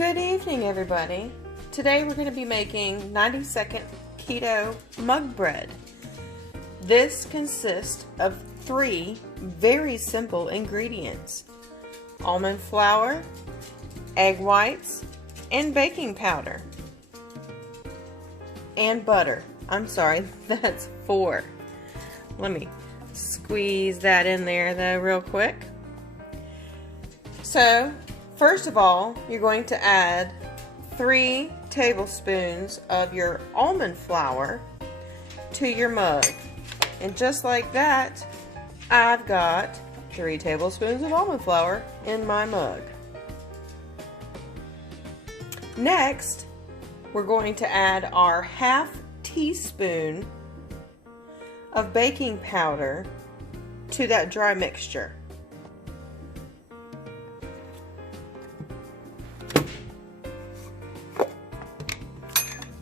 Good evening, everybody. Today we're going to be making 90-second keto mug bread. This consists of 3 very simple ingredients: almond flour, egg whites, and baking powder. And butter. I'm sorry, that's 4. Let me squeeze that in there though real quick. So, first of all, you're going to add 3 tablespoons of your almond flour to your mug. And just like that, I've got 3 tablespoons of almond flour in my mug. Next, we're going to add our 1/2 teaspoon of baking powder to that dry mixture.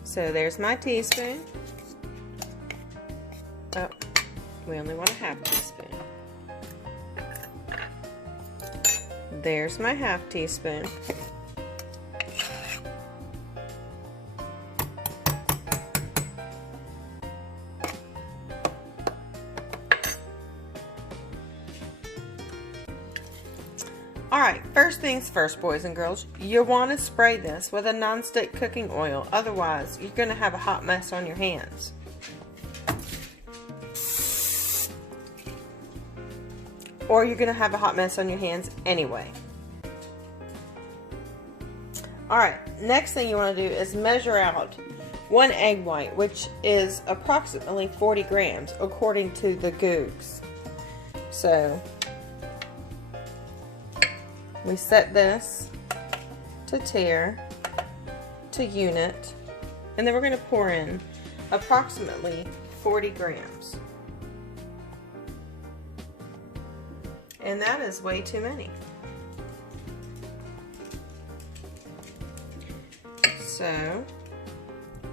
So there's my teaspoon. Oh, we only want a 1/2 teaspoon. There's my 1/2 teaspoon. Alright, first things first, boys and girls, you want to spray this with a non-stick cooking oil, otherwise you're going to have a hot mess on your hands. Or you're going to have a hot mess on your hands anyway. Alright, next thing you want to do is measure out 1 egg white, which is approximately 40 grams according to the Googs. So we set this to tare to unit, and then we're going to pour in approximately 40 grams. And that is way too many. So,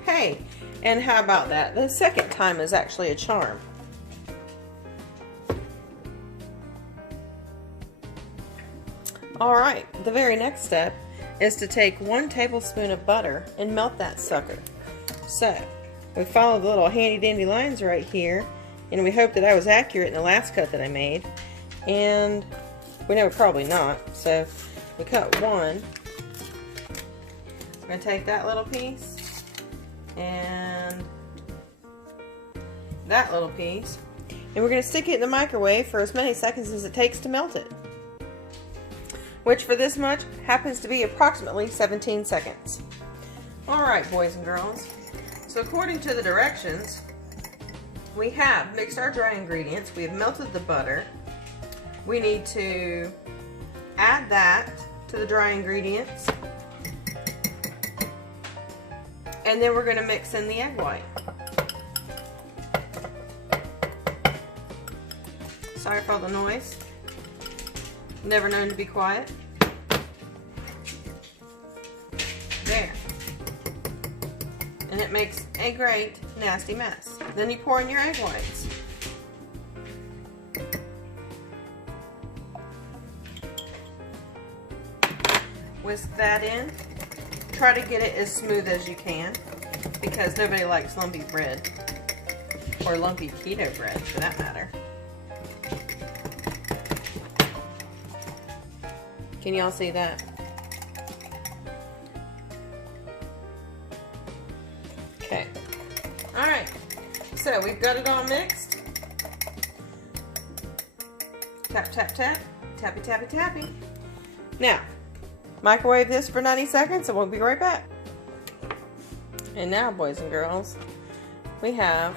hey, and how about that? The second time is actually a charm. Alright, the very next step is to take 1 tablespoon of butter and melt that sucker. So, we followed the little handy dandy lines right here, and we hope that I was accurate in the last cut that I made. And we know probably not, so we cut 1. We're going to take that little piece and that little piece, and we're going to stick it in the microwave for as many seconds as it takes to melt it, which for this much happens to be approximately 17 seconds. Alright, boys and girls, so according to the directions, we have mixed our dry ingredients, we have melted the butter, we need to add that to the dry ingredients, and then we're going to mix in the egg white. Sorry for all the noise. Never known to be quiet. There. And it makes a great nasty mess. Then you pour in your egg whites. Whisk that in. Try to get it as smooth as you can, because nobody likes lumpy bread, or lumpy keto bread for that matter. Can y'all see that? Okay. Alright. So we've got it all mixed. Tap, tap, tap. Tappy, tappy, tappy. Now, microwave this for 90 seconds and we'll be right back. And now, boys and girls, we have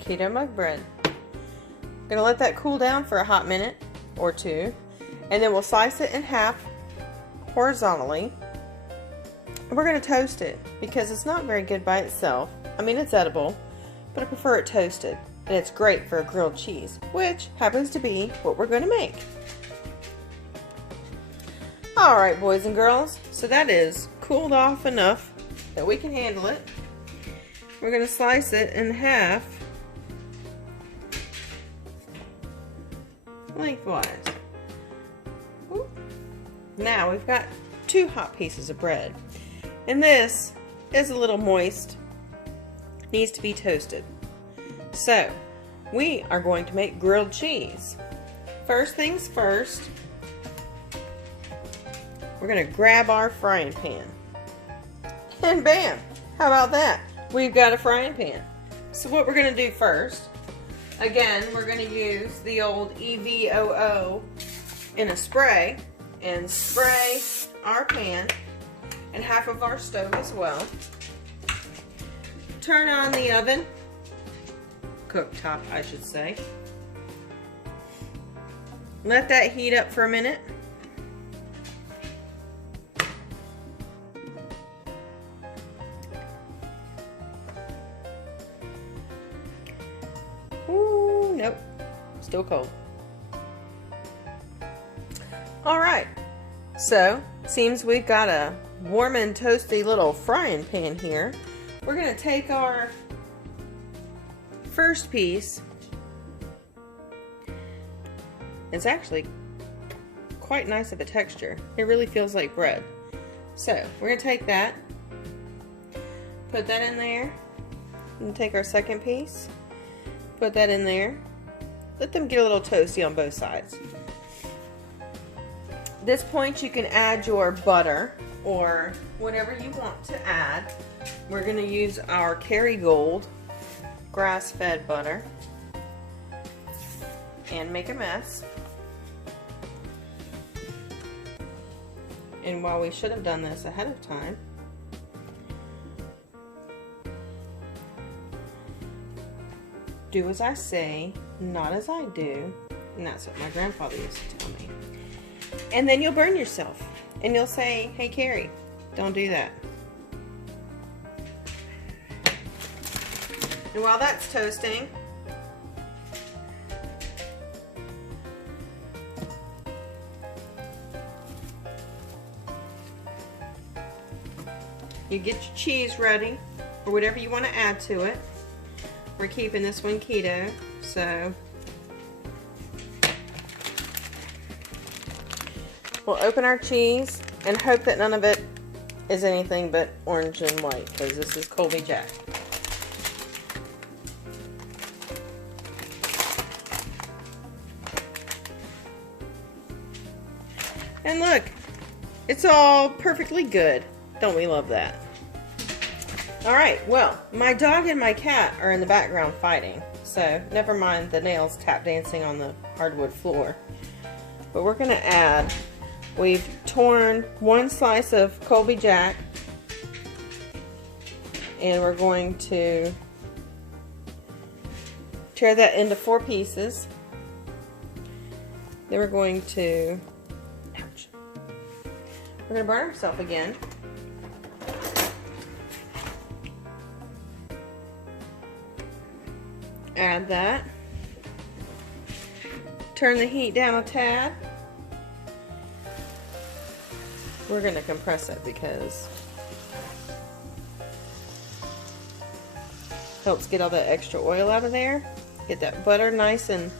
keto mug bread. I'm gonna let that cool down for a hot minute or 2. And then we'll slice it in half horizontally. And we're going to toast it because it's not very good by itself. I mean, it's edible, but I prefer it toasted. And it's great for a grilled cheese, which happens to be what we're going to make. Alright, boys and girls, so that is cooled off enough that we can handle it. We're going to slice it in half lengthwise. Now we've got 2 hot pieces of bread. And this is a little moist, needs to be toasted. So we are going to make grilled cheese. First things first, we're going to grab our frying pan. And bam! How about that? We've got a frying pan. So what we're going to do first, again, we're going to use the old EVOO in a spray and spray our pan and half of our stove as well. Turn on the oven, cooktop I should say. Let that heat up for a minute. Ooh, nope, still cold. Alright, so seems we've got a warm and toasty little frying pan here. We're going to take our first piece. It's actually quite nice of a texture. It really feels like bread. So we're going to take that, put that in there, and take our second piece, put that in there. Let them get a little toasty on both sides. At this point you can add your butter or whatever you want to add. We're going to use our Kerrygold grass-fed butter and make a mess. And while we should have done this ahead of time, do as I say, not as I do, and that's what my grandfather used to tell me. And then you'll burn yourself, and you'll say, hey Carrie, don't do that. And while that's toasting, you get your cheese ready, or whatever you want to add to it. We're keeping this one keto, so we'll open our cheese and hope that none of it is anything but orange and white, because this is Colby Jack. And look, it's all perfectly good. Don't we love that? Alright, well, my dog and my cat are in the background fighting, so never mind the nails tap dancing on the hardwood floor. But we're going to add, we've torn 1 slice of Colby Jack, and we're going to tear that into 4 pieces. Then we're going to, ouch, we're going to burn ourselves again. Add that. Turn the heat down a tad. We're going to compress it because it helps get all that extra oil out of there. Get that butter nice and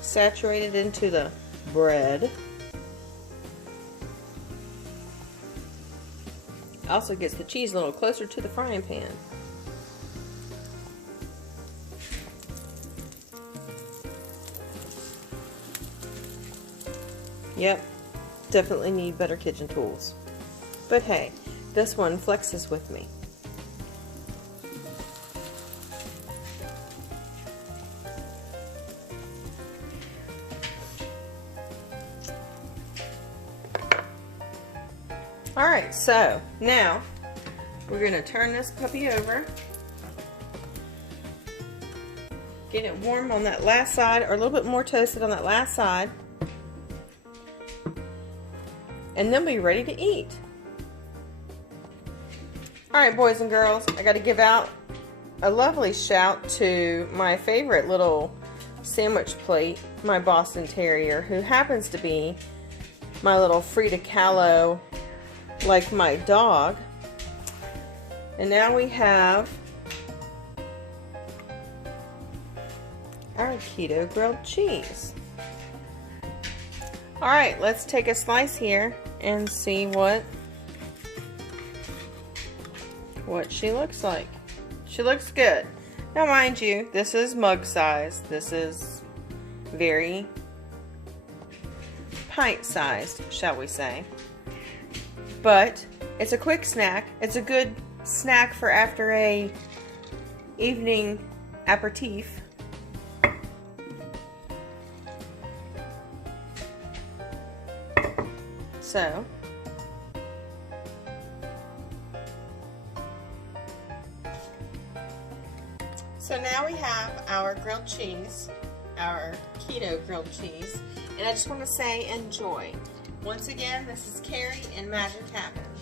saturated into the bread. Also gets the cheese a little closer to the frying pan. Yep, definitely need better kitchen tools. But hey, this one flexes with me. Alright, so now we're going to turn this puppy over. Get it warm on that last side, or a little bit more toasted on that last side. And then be ready to eat. Alright, boys and girls, I got to give out a lovely shout to my favorite little sandwich plate, my Boston Terrier, who happens to be my little Frida Kahlo, like my dog. And now we have our keto grilled cheese. Alright, let's take a slice here and see what what she looks like. She looks good. Now mind you, this is mug size. This is very pint sized, shall we say. But it's a quick snack. It's a good snack for after a evening aperitif. So now we have our grilled cheese, our keto grilled cheese, and I just want to say enjoy. Once again, this is Carrie and Magic Happens.